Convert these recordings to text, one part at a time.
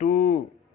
2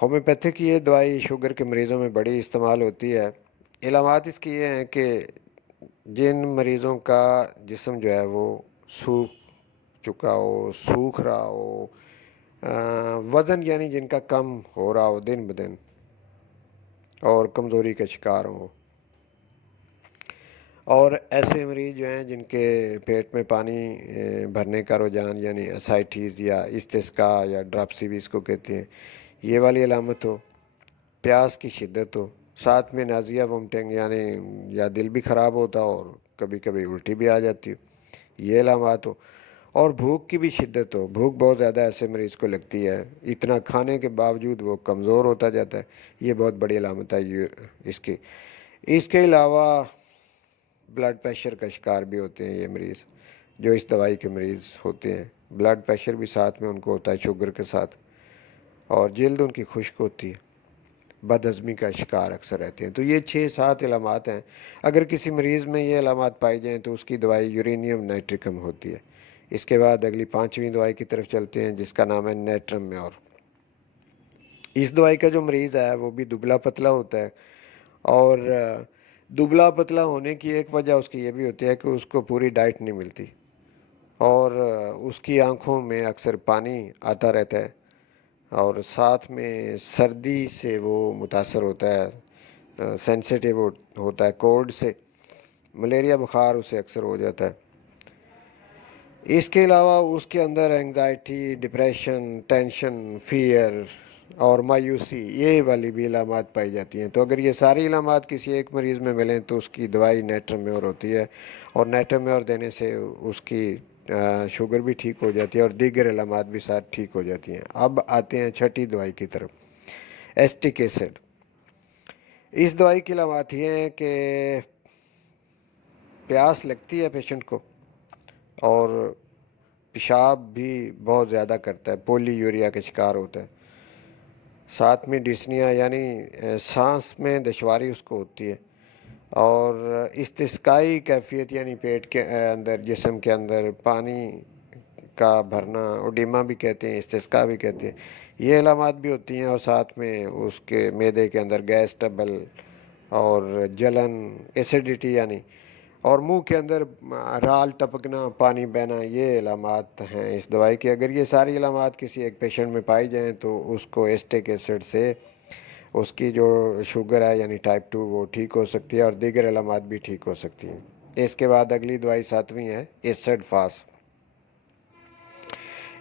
homeopathic یہ دوائی sugar کے مریضوں میں بڑی استعمال ہوتی ہے۔ علامات اس کی یہ ہیں کہ جن مریضوں کا جسم جو ہے وہ سوکھ چکا ہو، سوکھ رہا ہو، وزن یعنی جن کا کم ہو رہا ہو دن بدن اور کمزوری کا شکار ہو، اور ایسے مریض جو ہیں جن کے پیٹ میں پانی بھرنے کا رجحان یعنی اسائٹیز یا استسقا یا ڈراپسی بھی اس کو کہتے ہیں، یہ والی علامت ہو، پیاس کی شدت ہو، ساتھ میں نازیہ وومٹنگ یعنی یا دل بھی خراب ہوتا اور کبھی کبھی الٹی بھی آ جاتی ہو، یہ علامات ہو، اور بھوک کی بھی شدت ہو، بھوک بہت زیادہ ایسے مریض کو لگتی ہے، اتنا کھانے کے باوجود وہ کمزور ہوتا جاتا ہے، یہ بہت بڑی علامت ہے اس کے علاوہ بلڈ پریشر کا شکار بھی ہوتے ہیں یہ مریض جو اس دوائی کے مریض ہوتے ہیں، بلڈ پریشر بھی ساتھ میں ان کو ہوتا ہے شوگر کے ساتھ، اور جلد ان کی خشک ہوتی ہے، بد ہضمی کا شکار اکثر رہتے ہیں۔ تو یہ 6-7 علامات ہیں، اگر کسی مریض میں یہ علامات پائی جائیں تو اس کی دوائی یورینیم نائٹریکم ہوتی ہے۔ اس کے بعد اگلی 5ویں دوائی کی طرف چلتے ہیں جس کا نام ہے نیٹرم میور۔ اس دوائی کا جو مریض ہے وہ بھی دبلا پتلا ہوتا ہے، اور دبلا پتلا ہونے کی ایک وجہ اس کی یہ بھی ہوتی ہے کہ اس کو پوری ڈائٹ نہیں ملتی، اور اس کی آنکھوں میں اکثر پانی آتا رہتا ہے، اور ساتھ میں سردی سے وہ متاثر ہوتا ہے، سینسیٹیو ہوتا ہے کولڈ سے، ملیریا بخار اسے اکثر ہو جاتا ہے۔ اس کے علاوہ اس کے اندر انگزائٹی، ڈپریشن، ٹینشن، فیئر اور مایوسی یہ والی بھی علامات پائی جاتی ہیں۔ تو اگر یہ ساری علامات کسی ایک مریض میں ملیں تو اس کی دوائی نیٹرم میور ہوتی ہے، اور نیٹرم میور دینے سے اس کی شوگر بھی ٹھیک ہو جاتی ہے اور دیگر علامات بھی ساتھ ٹھیک ہو جاتی ہیں۔ اب آتے ہیں چھٹی دوائی کی طرف، ایسٹک ایسڈ۔ اس دوائی کی علامات یہ ہیں کہ پیاس لگتی ہے پیشنٹ کو، اور پیشاب بھی بہت زیادہ کرتا ہے، پولی یوریا کا شکار ہوتا ہے، ساتھ میں ڈسنیا یعنی سانس میں دشواری اس کو ہوتی ہے، اور استسقائی کیفیت یعنی پیٹ کے اندر، جسم کے اندر پانی کا بھرنا، اوڈیما بھی کہتے ہیں، استسقا بھی کہتے ہیں، یہ علامات بھی ہوتی ہیں، اور ساتھ میں اس کے معدے کے اندر گیس ٹربل اور جلن، ایسیڈیٹی یعنی، اور منہ کے اندر رال ٹپکنا، پانی بہنا، یہ علامات ہیں اس دوائی کی۔ اگر یہ ساری علامات کسی ایک پیشنٹ میں پائی جائیں تو اس کو ایسٹک ایسڈ سے اس کی جو شوگر ہے یعنی ٹائپ 2 وہ ٹھیک ہو سکتی ہے، اور دیگر علامات بھی ٹھیک ہو سکتی ہیں۔ اس کے بعد اگلی دوائی 7ویں ہے ایسڈ فاس۔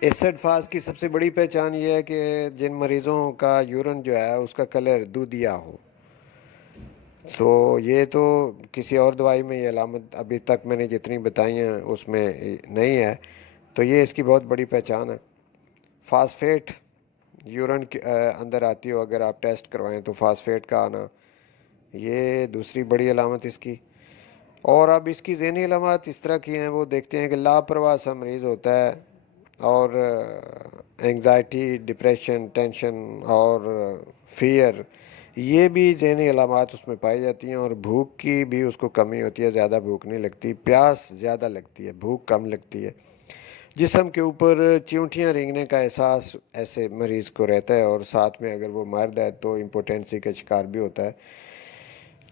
ایسڈ فاس کی سب سے بڑی پہچان یہ ہے کہ جن مریضوں کا یورن جو ہے اس کا کلر دودھیا ہو، تو یہ تو کسی اور دوائی میں یہ علامت ابھی تک میں نے جتنی بتائی ہیں اس میں نہیں ہے، تو یہ اس کی بہت بڑی پہچان ہے۔ فاسفیٹ یورن کے اندر آتی ہو، اگر آپ ٹیسٹ کروائیں تو فاسفیٹ کا آنا، یہ دوسری بڑی علامت اس کی۔ اور اب اس کی ذہنی علامات اس طرح کی ہیں، وہ دیکھتے ہیں کہ لاپرواہ سا مریض ہوتا ہے، اور انگزائٹی، ڈپریشن، ٹینشن اور فیئر، یہ بھی ذہنی علامات اس میں پائی جاتی ہیں، اور بھوک کی بھی اس کو کمی ہوتی ہے، زیادہ بھوک نہیں لگتی، پیاس زیادہ لگتی ہے، بھوک کم لگتی ہے، جسم کے اوپر چیونٹیاں رینگنے کا احساس ایسے مریض کو رہتا ہے، اور ساتھ میں اگر وہ مرد ہے تو امپوٹنسی کا شکار بھی ہوتا ہے۔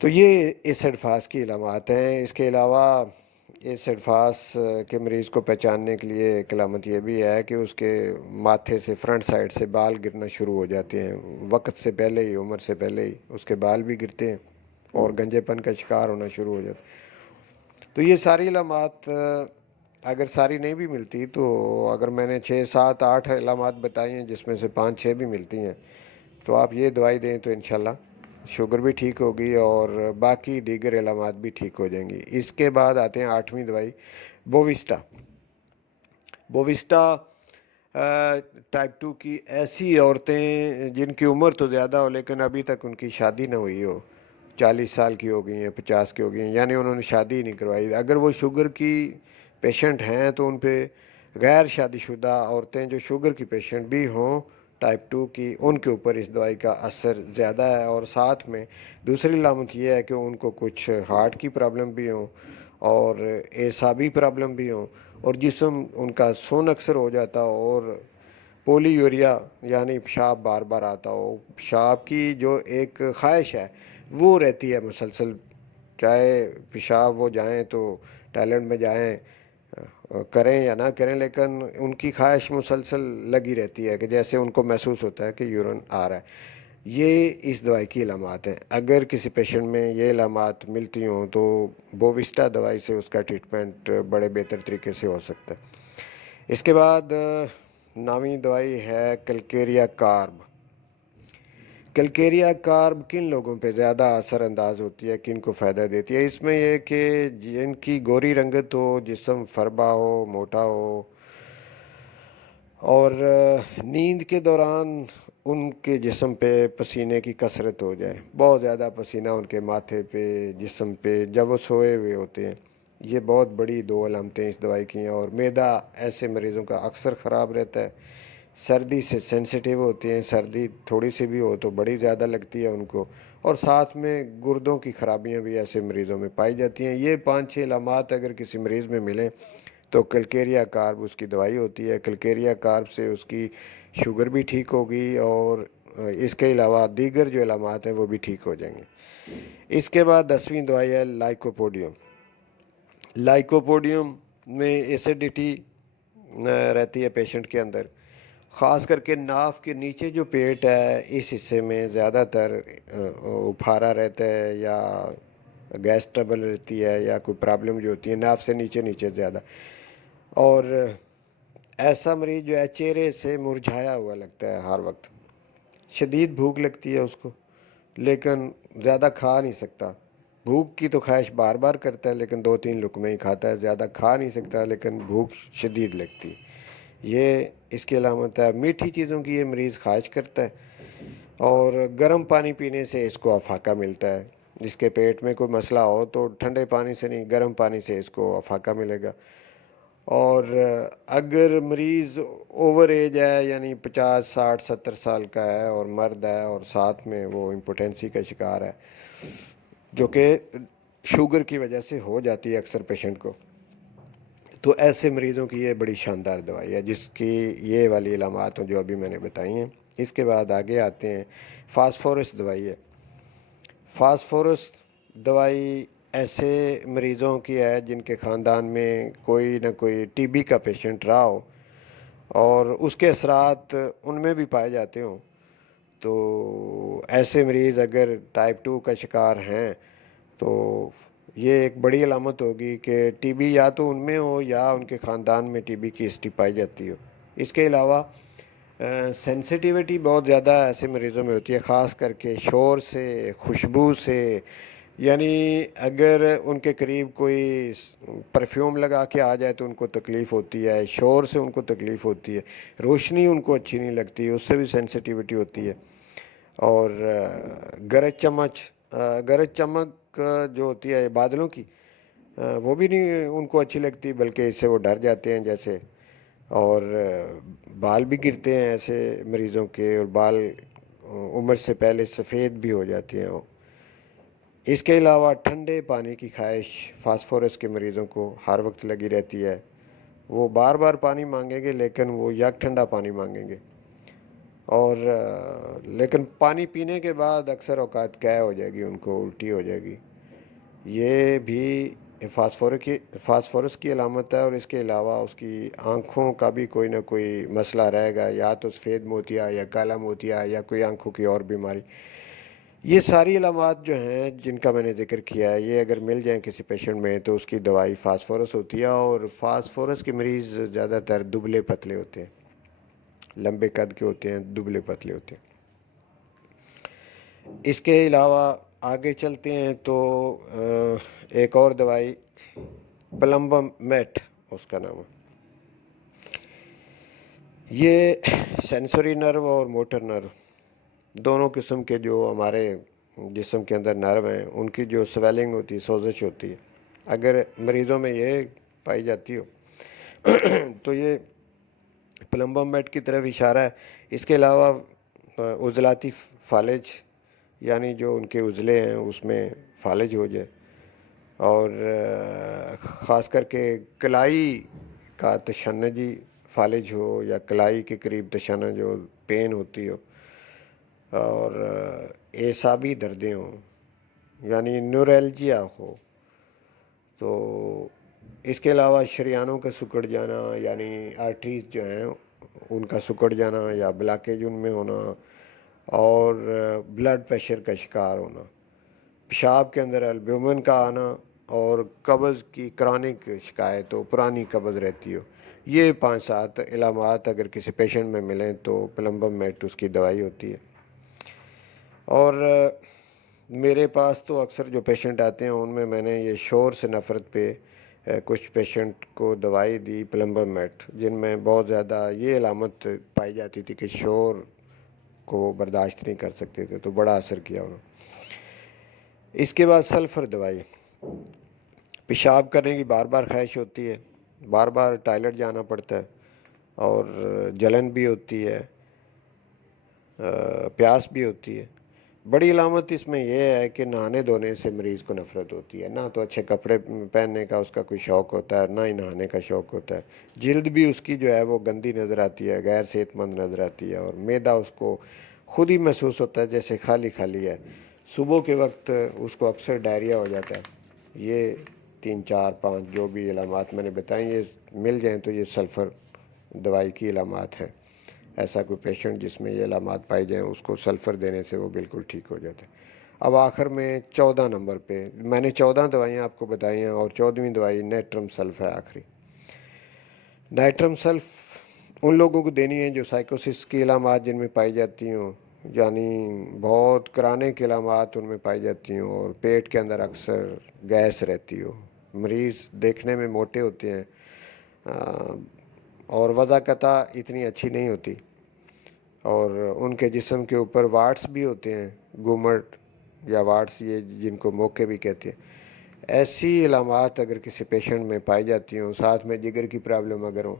تو یہ ایسڈ فاس کی علامات ہیں۔ اس کے علاوہ ایسڈ فاس کے مریض کو پہچاننے کے لیے ایک علامت یہ بھی ہے کہ اس کے ماتھے سے فرنٹ سائڈ سے بال گرنا شروع ہو جاتے ہیں، وقت سے پہلے ہی، عمر سے پہلے ہی اس کے بال بھی گرتے ہیں، اور گنجے پن کا شکار ہونا شروع ہو جاتا ہے۔ تو یہ ساری علامات اگر ساری نہیں بھی ملتی تو اگر میں نے 6-7-8 علامات بتائی ہیں جس میں سے 5-6 بھی ملتی ہیں تو آپ یہ دوائی دیں تو انشاءاللہ شوگر بھی ٹھیک ہوگی اور باقی دیگر علامات بھی ٹھیک ہو جائیں گی۔ اس کے بعد آتے ہیں 8ویں دوائی، بووسٹا۔ بووسٹا ٹائپ 2 کی ایسی عورتیں جن کی عمر تو زیادہ ہو لیکن ابھی تک ان کی شادی نہ ہوئی ہو، 40 سال کی ہو گئی ہیں، 50 کی ہو گئی ہیں، یعنی انہوں نے شادی ہی نہیں کروائی، اگر وہ شوگر کی پیشنٹ ہیں تو ان پہ غیر شادی شدہ عورتیں جو شوگر کی پیشنٹ بھی ہوں ٹائپ 2 کی، ان کے اوپر اس دوائی کا اثر زیادہ ہے، اور ساتھ میں دوسری علامت یہ ہے کہ ان کو کچھ ہارٹ کی پرابلم بھی ہوں اور اعصابی پرابلم بھی ہوں، اور جسم ان کا سون اکثر ہو جاتا، اور پولی یوریا یعنی پیشاب بار بار آتا ہو، پیشاب کی جو ایک خواہش ہے وہ رہتی ہے مسلسل، چاہے پیشاب وہ جائیں تو ٹائلٹ میں جائیں کریں یا نہ کریں، لیکن ان کی خواہش مسلسل لگی رہتی ہے کہ جیسے ان کو محسوس ہوتا ہے کہ یورین آ رہا ہے۔ یہ اس دوائی کی علامات ہیں۔ اگر کسی پیشنٹ میں یہ علامات ملتی ہوں تو بووسٹا دوائی سے اس کا ٹریٹمنٹ بڑے بہتر طریقے سے ہو سکتا ہے۔ اس کے بعد نامی دوائی ہے کلکیریا کارب۔ کلکیریا کارب کن لوگوں پہ زیادہ اثر انداز ہوتی ہے، کن کو فائدہ دیتی ہے؟ اس میں یہ کہ جن کی گوری رنگت ہو، جسم فربا ہو، موٹا ہو، اور نیند کے دوران ان کے جسم پہ پسینے کی کثرت ہو جائے، بہت زیادہ پسینہ ان کے ماتھے پہ، جسم پہ جب وہ سوئے ہوئے ہوتے ہیں، یہ بہت بڑی دو علامتیں اس دوائی کی ہیں۔ اور معدہ ایسے مریضوں کا اکثر خراب رہتا ہے، سردی سے سینسیٹیو ہوتے ہیں، سردی تھوڑی سی بھی ہو تو بڑی زیادہ لگتی ہے ان کو، اور ساتھ میں گردوں کی خرابیاں بھی ایسے مریضوں میں پائی جاتی ہیں۔ یہ 5-6 علامات اگر کسی مریض میں ملیں تو کلکیریا کارب اس کی دوائی ہوتی ہے۔ کلکیریا کارب سے اس کی شوگر بھی ٹھیک ہوگی، اور اس کے علاوہ دیگر جو علامات ہیں وہ بھی ٹھیک ہو جائیں گے۔ اس کے بعد 10ویں دوائی ہے لائکوپوڈیم۔ لائکوپوڈیم میں ایسیڈیٹی رہتی ہے پیشنٹ کے اندر، خاص کر کے ناف کے نیچے جو پیٹ ہے اس حصے میں زیادہ تر اپھارا رہتا ہے، یا گیس ٹربل رہتی ہے، یا کوئی پرابلم جو ہوتی ہے ناف سے نیچے نیچے زیادہ، اور ایسا مریض جو ہے چہرے سے مرجھایا ہوا لگتا ہے ہر وقت، شدید بھوک لگتی ہے اس کو لیکن زیادہ کھا نہیں سکتا، بھوک کی تو خواہش بار بار کرتا ہے لیکن 2-3 لقمے ہی کھاتا ہے، زیادہ کھا نہیں سکتا لیکن بھوک شدید لگتی ہے۔ یہ اس کی علامت ہے۔ میٹھی چیزوں کی یہ مریض خواہش کرتا ہے، اور گرم پانی پینے سے اس کو افاقہ ملتا ہے۔ جس کے پیٹ میں کوئی مسئلہ ہو تو ٹھنڈے پانی سے نہیں، گرم پانی سے اس کو افاقہ ملے گا۔ اور اگر مریض اوور ایج ہے، یعنی 50 60 70 سال کا ہے اور مرد ہے، اور ساتھ میں وہ امپوٹنسی کا شکار ہے جو کہ شوگر کی وجہ سے ہو جاتی ہے اکثر پیشنٹ کو، تو ایسے مریضوں کی یہ بڑی شاندار دوائی ہے جس کی یہ والی علامات ہیں جو ابھی میں نے بتائی ہیں۔ اس کے بعد آگے آتے ہیں فاسفورس دوائی ہے۔ فاسفورس دوائی ایسے مریضوں کی ہے جن کے خاندان میں کوئی نہ کوئی ٹی بی کا پیشنٹ رہا ہو اور اس کے اثرات ان میں بھی پائے جاتے ہوں، تو ایسے مریض اگر ٹائپ 2 کا شکار ہیں تو یہ ایک بڑی علامت ہوگی کہ ٹی بی یا تو ان میں ہو یا ان کے خاندان میں ٹی بی کی ہسٹری پائی جاتی ہو۔ اس کے علاوہ سینسیٹیوٹی بہت زیادہ ایسے مریضوں میں ہوتی ہے، خاص کر کے شور سے، خوشبو سے، یعنی اگر ان کے قریب کوئی پرفیوم لگا کے آ جائے تو ان کو تکلیف ہوتی ہے، شور سے ان کو تکلیف ہوتی ہے، روشنی ان کو اچھی نہیں لگتی، اس سے بھی سینسیٹیوٹی ہوتی ہے، اور گرج چمک جو ہوتی ہے بادلوں کی، وہ بھی نہیں ان کو اچھی لگتی، بلکہ اس سے وہ ڈر جاتے ہیں جیسے، اور بال بھی گرتے ہیں ایسے مریضوں کے، اور بال عمر سے پہلے سفید بھی ہو جاتے ہیں۔ اس کے علاوہ ٹھنڈے پانی کی خواہش فاسفورس کے مریضوں کو ہر وقت لگی رہتی ہے، وہ بار بار پانی مانگیں گے لیکن وہ یک ٹھنڈا پانی مانگیں گے، اور لیکن پانی پینے کے بعد اکثر اوقات قے ہو جائے گی، ان کو الٹی ہو جائے گی۔ یہ بھی فاسفورس کی علامت ہے، اور اس کے علاوہ اس کی آنکھوں کا بھی کوئی نہ کوئی مسئلہ رہے گا، یا تو سفید موتیا یا کالا موتیا یا کوئی آنکھوں کی اور بیماری۔ یہ ساری علامات جو ہیں جن کا میں نے ذکر کیا ہے، یہ اگر مل جائیں کسی پیشنٹ میں تو اس کی دوائی فاسفورس ہوتی ہے، اور فاسفورس کے مریض زیادہ تر دبلے پتلے ہوتے ہیں، لمبے قد کے ہوتے ہیں، دبلے پتلے ہوتے ہیں۔ اس کے علاوہ آگے چلتے ہیں تو ایک اور دوائی پلمبم میٹ اس کا نام ہے۔ یہ سینسوری نرو اور موٹر نرو دونوں قسم کے جو ہمارے جسم کے اندر نرو ہیں ان کی جو سویلنگ ہوتی ہے، سوزش ہوتی ہے، اگر مریضوں میں یہ پائی جاتی ہو تو یہ پلمبم میٹ کی طرف اشارہ ہے۔ اس کے علاوہ عضلاتی فالج، یعنی جو ان کے عضلے ہیں اس میں فالج ہو جائے، اور خاص کر کے کلائی کا تشنجی فالج ہو یا کلائی کے قریب تشنج جو پین ہوتی ہو اور اعصابی دردیں ہوں یعنی نیورالجیا ہو، تو اس کے علاوہ شریانوں کا سکڑ جانا یعنی آرٹریز جو ہیں ان کا سکڑ جانا یا بلاکیج ان میں ہونا، اور بلڈ پریشر کا شکار ہونا، پیشاب کے اندر البیومن کا آنا، اور قبض کی کرونک شکایت ہو، پرانی قبض رہتی ہو، یہ 5-7 علامات اگر کسی پیشنٹ میں ملیں تو پلمبم میٹ اس کی دوائی ہوتی ہے۔ اور میرے پاس تو اکثر جو پیشنٹ آتے ہیں ان میں نے یہ شور سے نفرت پہ کچھ پیشنٹ کو دوائی دی پلمبم میٹ، جن میں بہت زیادہ یہ علامت پائی جاتی تھی کہ شور کو برداشت نہیں کر سکتے تھے، تو بڑا اثر کیا انہوں نے۔ اس کے بعد سلفر دوائی، پیشاب کرنے کی بار بار خواہش ہوتی ہے، بار بار ٹائلٹ جانا پڑتا ہے، اور جلن بھی ہوتی ہے، پیاس بھی ہوتی ہے۔ بڑی علامت اس میں یہ ہے کہ نہانے دھونے سے مریض کو نفرت ہوتی ہے، نہ تو اچھے کپڑے پہننے کا اس کا کوئی شوق ہوتا ہے، نہ ہی نہانے کا شوق ہوتا ہے۔ جلد بھی اس کی جو ہے وہ گندی نظر آتی ہے، غیر صحت مند نظر آتی ہے، اور معدہ اس کو خود ہی محسوس ہوتا ہے جیسے خالی خالی ہے۔ صبح کے وقت اس کو اکثر ڈائریا ہو جاتا ہے۔ یہ 3-4-5 جو بھی علامات میں نے بتائیں یہ مل جائیں تو یہ سلفر دوائی کی علامات ہیں۔ ایسا کوئی پیشنٹ جس میں یہ علامات پائی جائیں اس کو سلفر دینے سے وہ بالکل ٹھیک ہو جاتا ہے۔ اب آخر میں 14 نمبر پہ میں نے 14 دوائیاں آپ کو بتائی ہیں، اور 14ویں دوائی نیٹرم سلف ہے آخری۔ نیٹرم سلف ان لوگوں کو دینی ہے جو سائیکوسس کی علامات جن میں پائی جاتی ہوں، یعنی بہت کرانے کی علامات ان میں پائی جاتی ہوں، اور پیٹ کے اندر اکثر گیس رہتی ہو، مریض دیکھنے میں موٹے ہوتے ہیں، اور وضاقتہ اتنی اچھی نہیں ہوتی، اور ان کے جسم کے اوپر واٹس بھی ہوتے ہیں، گومٹ یا واٹس یہ جن کو موقع بھی کہتے ہیں۔ ایسی علامات اگر کسی پیشنٹ میں پائی جاتی ہوں، ساتھ میں جگر کی پرابلم اگر ہوں،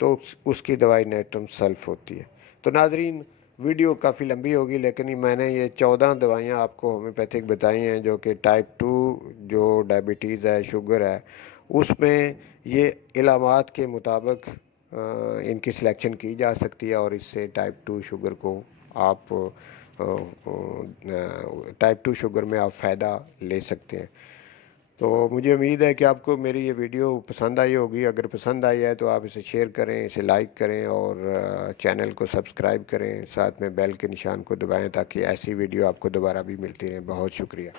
تو اس کی دوائی نیٹرم سلف ہوتی ہے۔ تو ناظرین ویڈیو کافی لمبی ہوگی، لیکن میں نے یہ 14 دوائیاں آپ کو ہومیوپیتھک بتائی ہیں جو کہ ٹائپ 2 جو ڈائبٹیز ہے، شوگر ہے، اس میں یہ علامات کے مطابق ان کی سلیکشن کی جا سکتی ہے، اور اس سے ٹائپ 2 شوگر کو آپ ٹائپ 2 شوگر میں آپ فائدہ لے سکتے ہیں۔ تو مجھے امید ہے کہ آپ کو میری یہ ویڈیو پسند آئی ہوگی۔ اگر پسند آئی ہے تو آپ اسے شیئر کریں، اسے لائک کریں، اور چینل کو سبسکرائب کریں، ساتھ میں بیل کے نشان کو دبائیں تاکہ ایسی ویڈیو آپ کو دوبارہ بھی ملتی رہیں۔ بہت شکریہ۔